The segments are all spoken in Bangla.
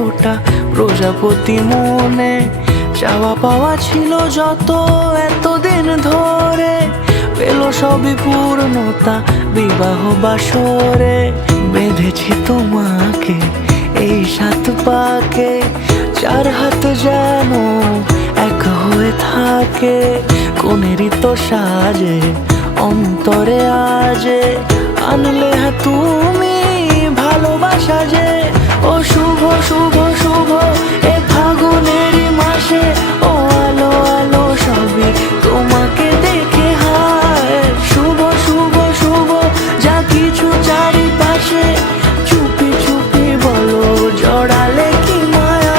100টা প্রজাপতি মনে। চাওয়া পাওয়া ছিল যত এতদিন ধরে, পেল সবই পূর্ণতা বিবাহ বাসরে। বেঁধেছি তোমাকে এই 7 পাকে, 4 হাত যেন এক হয়ে থাকে। কোনেরই তো সাজে অন্তরে আজে, আনলে হ্যাঁ তুমি ভালোবাসা যে। ও শুভ শুভ শুভ এ ফাগুনেরই মাসে, ও আলো আলো সবই তোমাকে দেখে হায়। শুভ শুভ শুভ যা কিছু চারিপাশে, চুপি চুপি বলো জড়ালে কি মায়া।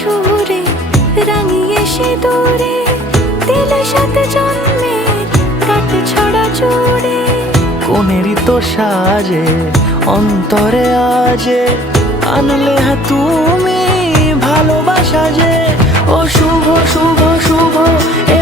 সুরে রাঙিয়ে সে দূরে, দিলে 7 জন্মের কাট ছড়া জুড়ে। কোনেরই তো সাজে অন্তরে আজে, আনলে হ্যাঁ তুমি ভালোবাসা যে। ও শুভ শুভ শুভ এ